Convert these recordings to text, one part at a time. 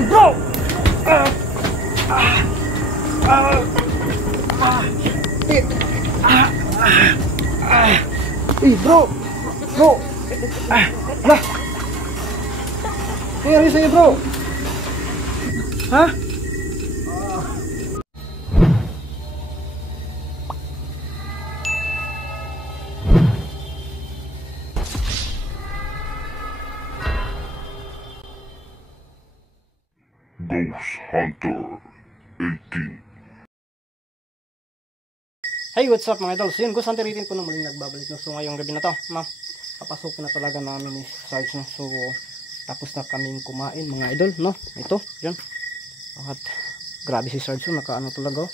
Bro! Bro! Bro! Lah! Nangyari sa'yo, bro? Ha? Ghost Hunter 18. Hey, what's up mga idol? So yun, Ghost Hunter 18 po na muling nagbabalik. No? So ngayong gabi na to, papasukin na talaga namin ni Sarge. No? So tapos na kaming kumain mga idol. No? Ito, yun. At grabe si Sarge. So, nakaano talaga.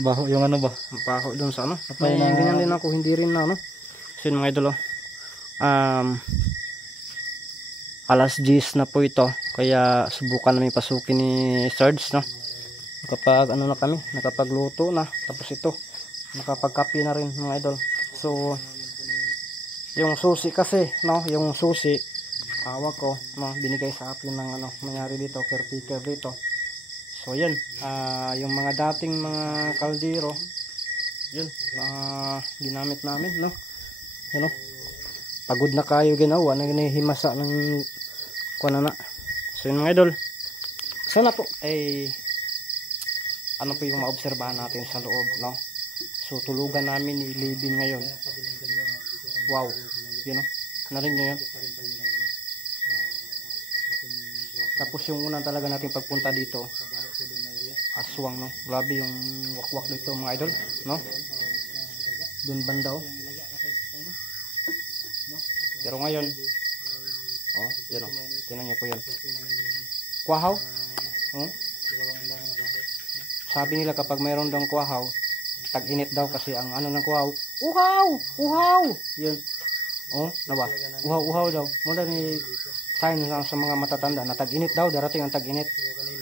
Baho yung ano ba? Baho dun sa ano. At may ganyan din ako, hindi rin na. No? So yun mga idol. Alas 10 na po ito. Kaya subukan namin pasukin ni Sarge. No? Nakapag ano na kami. Nakapagluto na. Tapos ito. Nakapagkapi na rin mga idol. So yung susi kasi, no, yung susi tawag ko, no, binigay sa akin ng ano, nangyari dito, caretaker dito. So yun, yung mga dating mga kaldero, yun, ginamit namin, no. You know, pagod na kayo ginawa, na ginahimasa ng kuwanana. So yun mga idol, sana po ay ano po yung maobserbahan natin sa loob, no. So tulugan namin ni Libin ngayon. Wow, you know, narinig nyo yun. Tapos yung una talaga natin pagpunta dito, aswang, no. Grabe yung wakwak dito mga idol, no. Dun banda, oh. Pero ngayon, oh, yun, oh, tingnan nyo po yan. Kwahaw, oh. Sabi nila kapag mayroon daw kwahaw, tag-init daw kasi ang ano ng kuhaw, uhaw, uhaw, yun, oh, naba, uhaw, uhaw daw, mula ni sign sa mga matatanda na tag-init daw, darating ang tag-init,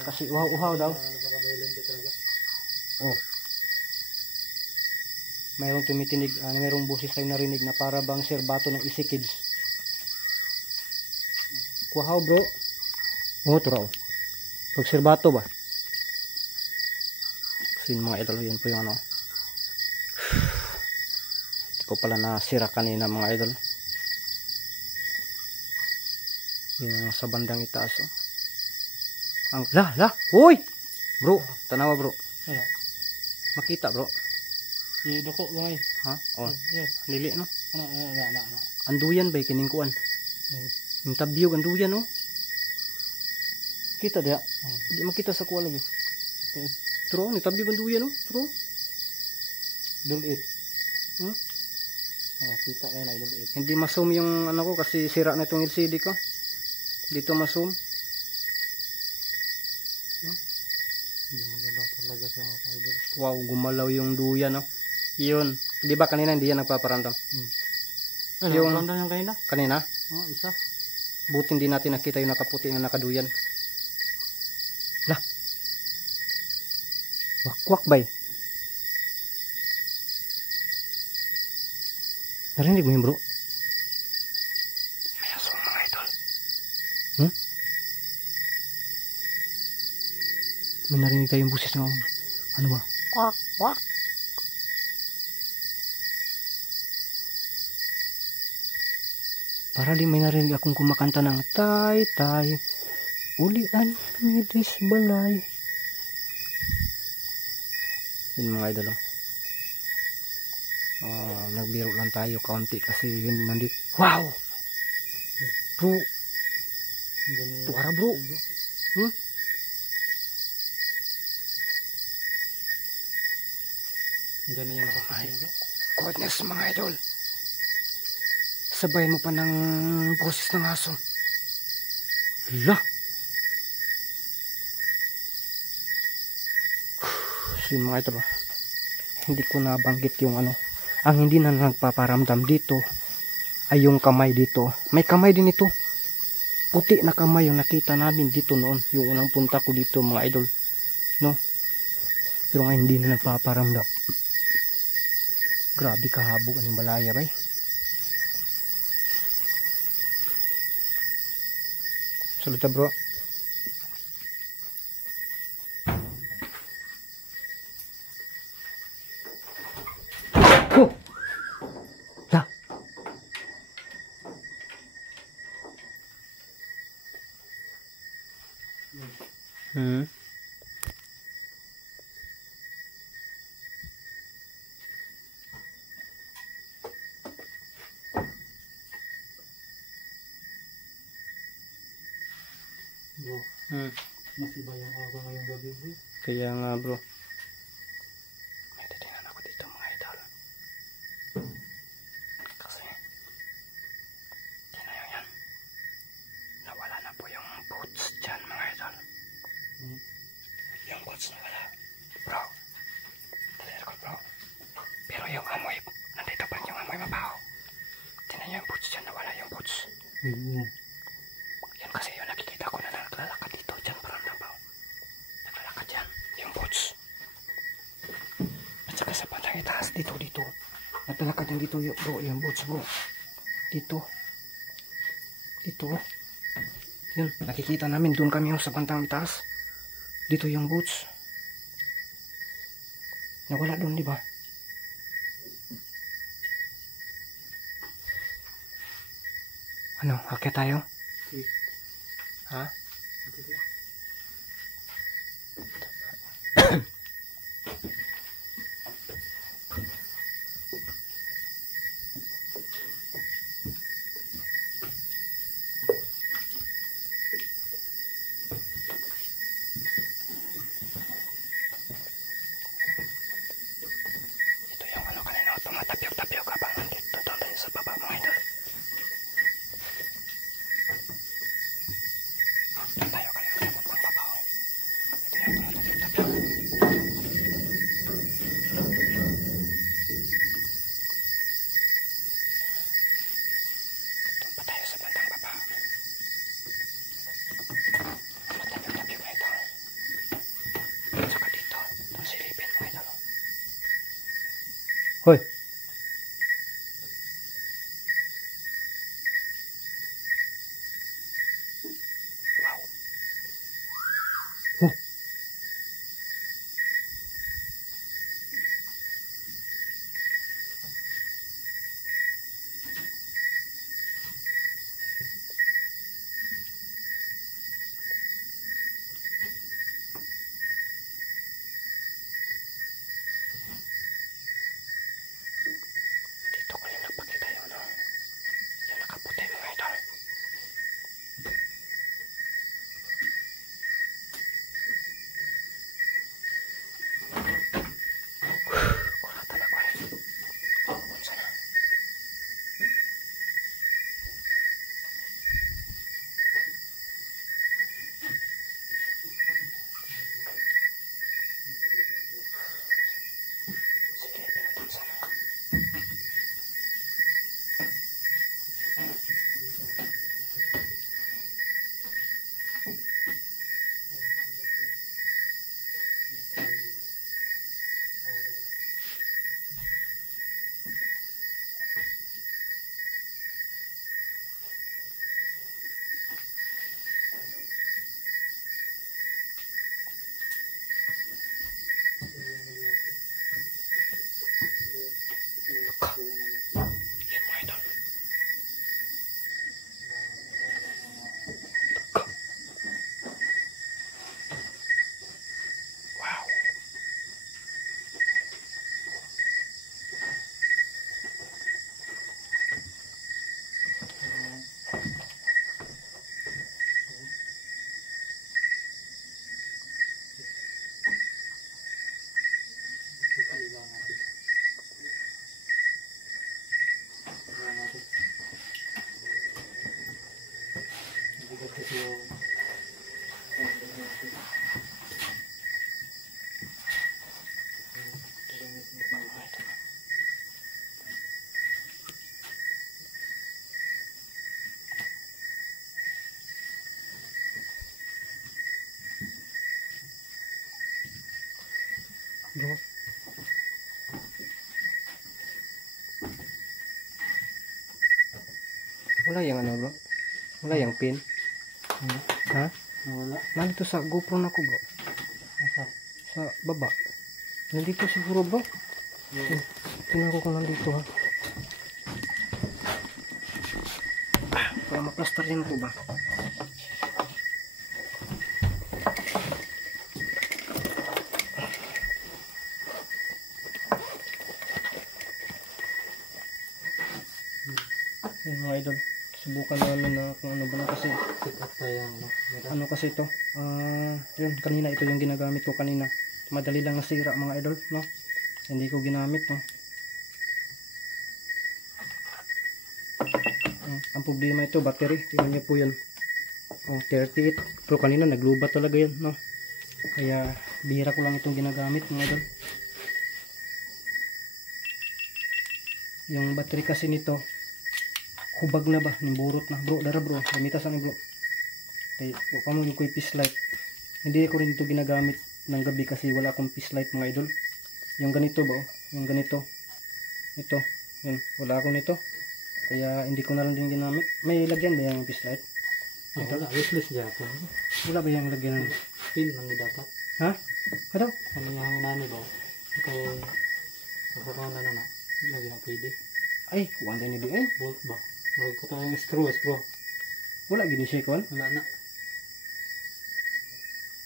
kasi uhaw, uhaw daw, oh, mayroong tumitinig, mayroong busis tayo narinig na para bang serbato ng Easy Kids, kuhaw bro, oh, turaw, pag serbato ba, kasi mga idol, yun po yung ano, ko pala nasira kanina mga idol. Yun sa bandang itaas, oh. Ang uy bro, tanawa bro, makita bro, Dako gamay. Ha? Oh, Yes. dili no. Ano. Anduyan ba kining kuan? Yung tabyog anduyan no. Kita dia. Di makita sa kuha lagi. True, ni tabyog anduyan no. True. Dul it. Hmm? Kita kaya na dul it. Hindi ma-zoom yung ano ko kasi sira na itong LCD ko. Dito ma-zoom. Hindi maganda talaga siya mga idol. Wow, gumalaw yung duyan no. Yun. Di ba kanina hindi yan nagpaparamdam? Yung ramdam yung kanina? Kanina? Isa. Buti hindi natin nakita yung nakaputi na nakaduyan. Lah. Wakwak bay. Narinig mo yun bro? May aso mga idol. Hmm? May narinig tayong busis ng ano ba? Kwak, kwak. Para di may narinig akong kumakanta ng tay, tay, ulian, midis, balay. Yun mga idol. Nagbiro lang tayo kaunti kasi yun nandito. Wow! Bro! Tuwara bro! Hmm? Gano'n yung nakapagod. Goodness mga idol. Sabay mo pa ng boses ng aso. Hala! So yun mga idol. Hindi ko nabanggit yung ano. Ang hindi na nagpaparamdam dito ay yung kamay dito. May kamay din ito. Puti na kamay yung nakita namin dito noon. Yung unang punta ko dito mga idol. No? Pero nga hindi na nagpaparamdam. Grabe kahabog ang balaya bay. Salita bro. Oh! La. Bro, mas iba yung araw ngayong gabi bro. Kaya nga bro. May titingnan ako dito mga idol. Kasi tinayo yan. Nawala na po yung boots dyan mga idol. Yung boots nawala. Bro. Talir ko bro. Pero yung amoy, nandito pa yung amoy mabaho. Tinayo yung boots dyan. Nawala yung boots. Yan kasi yung nakikita ko na naglalakad dito dyan parang nabaw. Naglalakad dyan yung boots. At saka sa bandang itaas dito. Naglalakad yan dito bro, yung boots bro. Dito. Yun, nakikita namin doon kami sa bandang itaas. Dito yung boots. Nawala doon, di ba? Ano, akit tayo? Ha? Ito yung ano kanina, tumatapyok-tapyok habang nandito doon tayo sa baba mga idol. Doon tayo kanina sa baba. Ito yung tumatapyok-tapyok. Doon pa tayo sa bandang baba. Tumatapyok-tapyok na ito. At saka dito, doon silipin mga idol. Hoy! Wow! Oh! kasi yung Bro. Wala yung ano bro? Wala yung pin? Ha? wala. Nandito sa GoPro na ko bro. Asa? Sa baba. Nandito siguro bro. Tingnan ko kung nandito ha. Para maplaster yan ko ba? Yung mga idol, subukan namin na kung ano ba na kasi Sikat tayo ano kasi ito, yun kanina ito yung ginagamit ko kanina, madali lang nasira mga idol, no? Hindi ko ginamit, no? Ang problema ito, battery, tingnan niyo po yun, 38, pero kanina naglubat talaga yun, no? Kaya bihira ko lang itong ginagamit mga idol. Yung battery kasi nito hubag na ba, nimburot na bro, dara bro, gamita sa ni bro. Kaya pa mo yung peace light. Hindi ko rin ito ginagamit ng gabi kasi wala akong peace light mga idol. Yung ganito ba, yung ganito, ito, yun, wala ako nito. Kaya hindi ko na lang din ginamit. May lagyan ba yung peace light? wala, useless Japan. Wala ba yung lagyan? Pin lang dapat. Ha? Ano? Ano yung nani ba? Ito, masakaw na na. Lagi na pwede. Ay, kuwan din ni eh. Bolt ba? Huwag ko tayong screw. Wala gini siya kuwan. Wala na.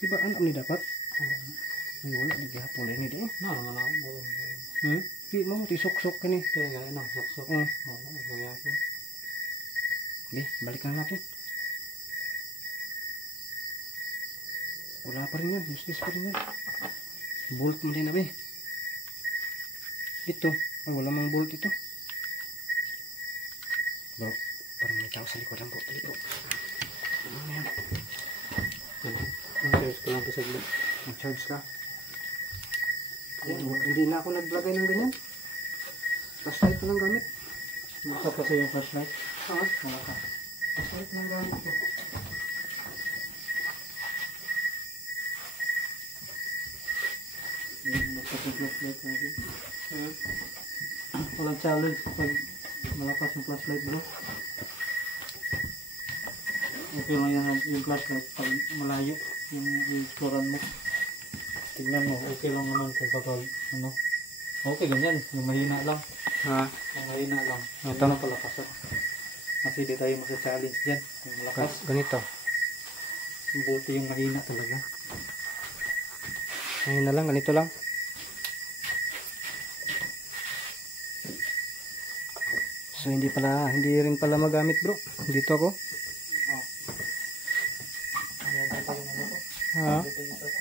Diba anak ni dapat? Ay, wala di gihapon ini di. Naman na. Di mo tisok-sok kani. Kaya gaya na, sok-sok. Hmm. Wala, gaya ako. Di, balikan natin. Wala pa rin yan, useless pa rin yan. Bolt mo din na ba eh. Ito, ay wala mang bolt ito. Bro, parang may tao sa likodan bro. Dali bro. Ano na yan? Ang charge ko lang sa glove. Mag-charge ka. Hindi na ako naglagay ng ganyan. Flashlight ko lang gamit. Nasa kasi yung flashlight. Ha? Wala ka. Flashlight lang gamit ko. Nasa yung flashlight natin. Walang challenge pag malakas yung flashlight bro. Okay lang yan yung flashlight pag malayo yung i-explorean mo. Tingnan mo, okay lang naman kung kapag ano. Okay ganyan, yung mahina lang. Ha? Yung mahina lang. Ito. Ito na palakas ako. Kasi di tayo masa-challenge dyan. Yung malakas. Ganito. Buti yung mahina talaga. Ngayon na lang, ganito lang. So hindi rin pala magamit bro. Dito ako. Oh. Ayan dito yung ano ko. Ha? Dito yung isa ko.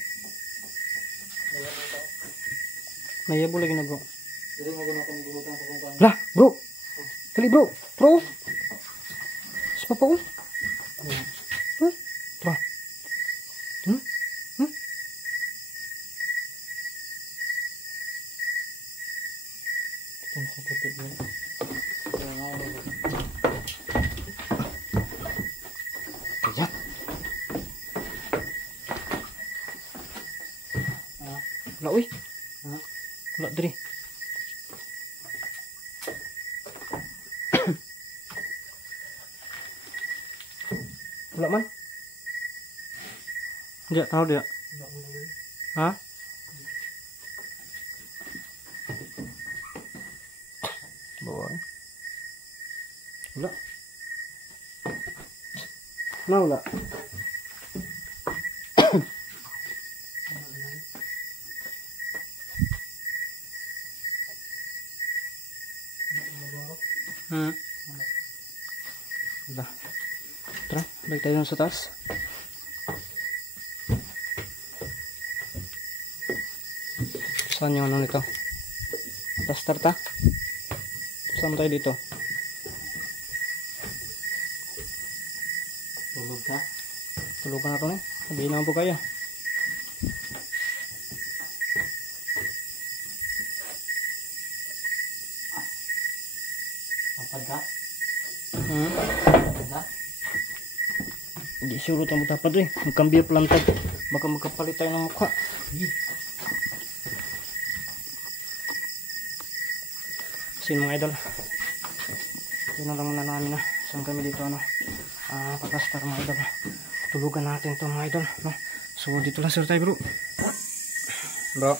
Ayan dito. Nayabo lagi na bro. Dito mo gano'n kung gumutan sa kung Lah, bro. Dali bro. Bro. Sa pa oh. Ayan. Tra. Ito sa tipid mo. Kaya nga ano ba? Kaya. Ha? Wala uy. Ha? Wala diri. Wala man. Dia tahu dia. Ha? Bawa. Wala. Na wala. Wala. Tara, balik tayo sa taas. Saan yung ano nito? Plaster ta? Saan tayo dito? Tulog ka? Tulugan na to na. Sabihin naman po kayo. Tapad ka? Hmm? Tapad ka? Hindi sure tayo magtapad eh. Magkambyo plantad. Baka magkapalit tayo ng mukha. So yun mga idol. Yun na lang muna namin na. Saan kami dito ano. Papastar mga idol. Tulugan natin to mga idol. No? So dito lang sir tayo bro. Bro.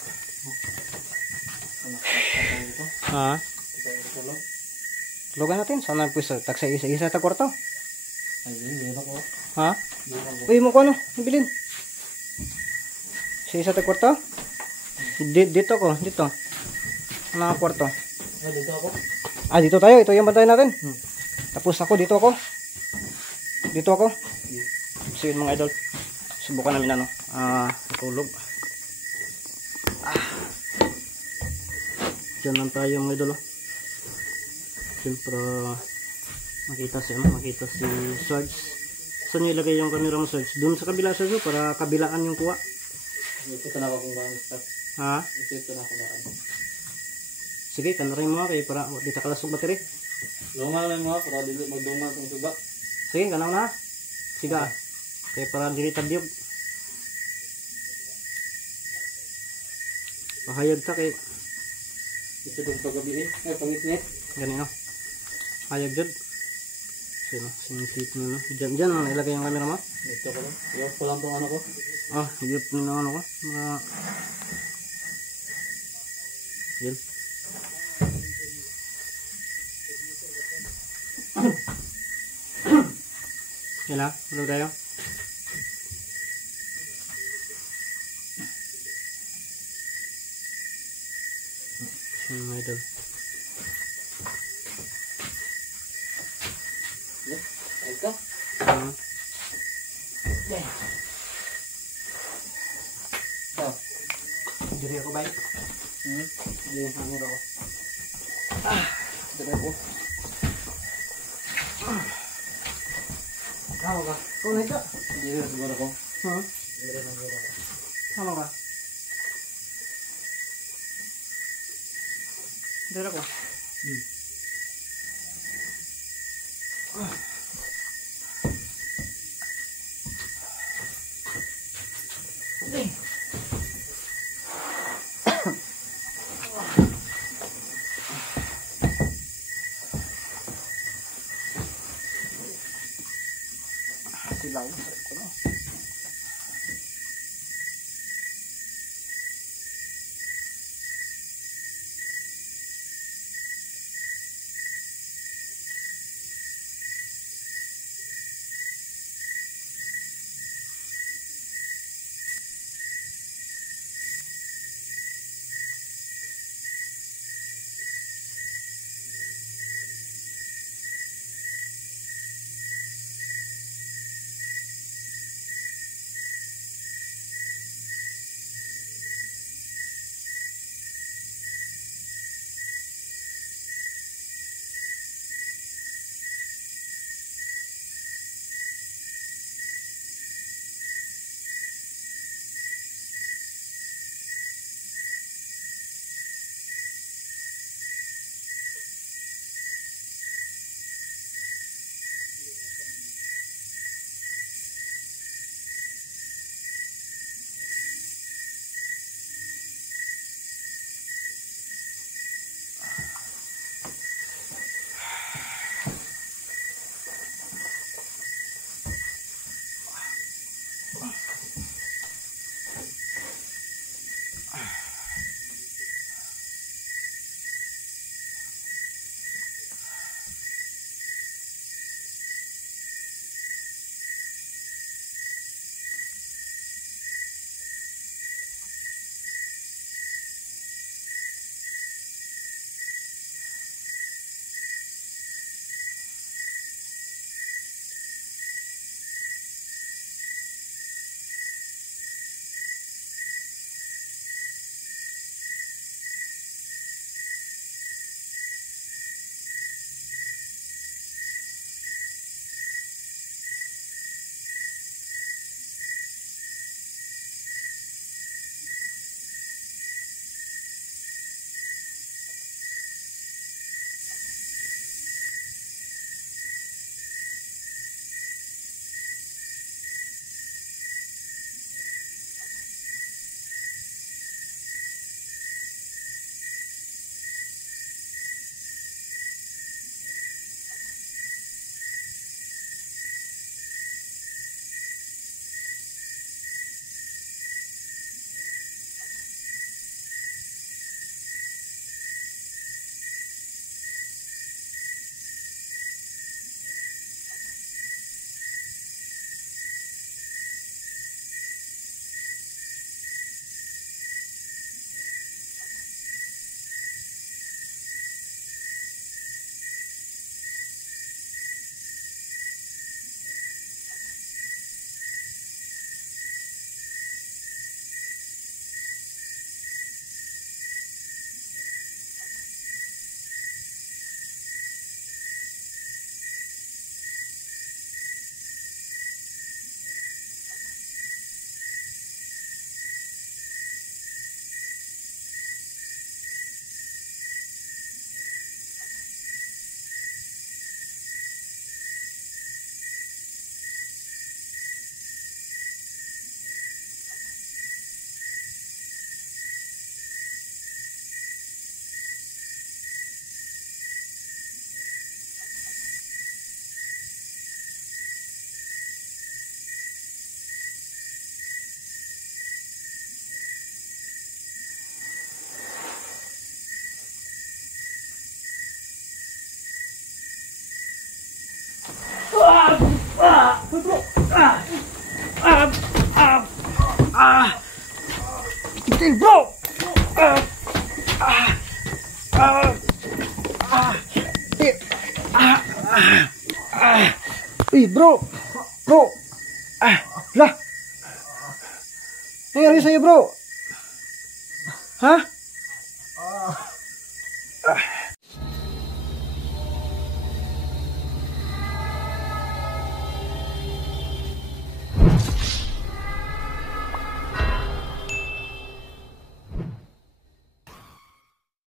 Ha? Tulugan natin. Saan na po sir? Taksa isa-isa ta kwarto. Ayun, ako. Ha? Uy mo ko ano? Bilin. Isa-isa ta kwarto? Dito ko. Dito. Ano kwarto? Dito ako. Dito tayo. Ito yung bantay natin. Tapos ako, dito ako. Dito ako. So yun mga idol. Subukan namin ano. Tulog. Diyan lang tayo mga idol. Siyempre, makita si Swords. Saan nyo ilagay yung camera mo Swords? Doon sa kabila sa para kabilaan yung kuha. Ito na ako kung bakit start. Ha? Ito na ako bakit. Sige, kanarin mo kayo para di ta kalasog battery. Lunga lang mga para dili magdungan itong suba. Sige, kanaw na. Sige. Kaya para dili tabyog. Pahayag ta kay Ito doon pagabi eh. Ay, pangit-ngit. ganito. Hayag jud. Sino, sinipit mo no. Diyan na ilagay yung camera mo. Ito ko lang. Iwas ko lang itong ano ko. Higit mo na ano ko. Mga yan. Yan na, tulog tayo. Mga idol. Ito. Diri ako ba? Hindi yung camera ko. Diri ako. Tama ka? Kung na ito? Hindi rin siguro ko. Hindi rin siguro ko. Tama ka? Diri ako. Silaw. Ito na. Kitil bro. Bro. Bro. Lah. Nangyari sa'yo bro? Ha?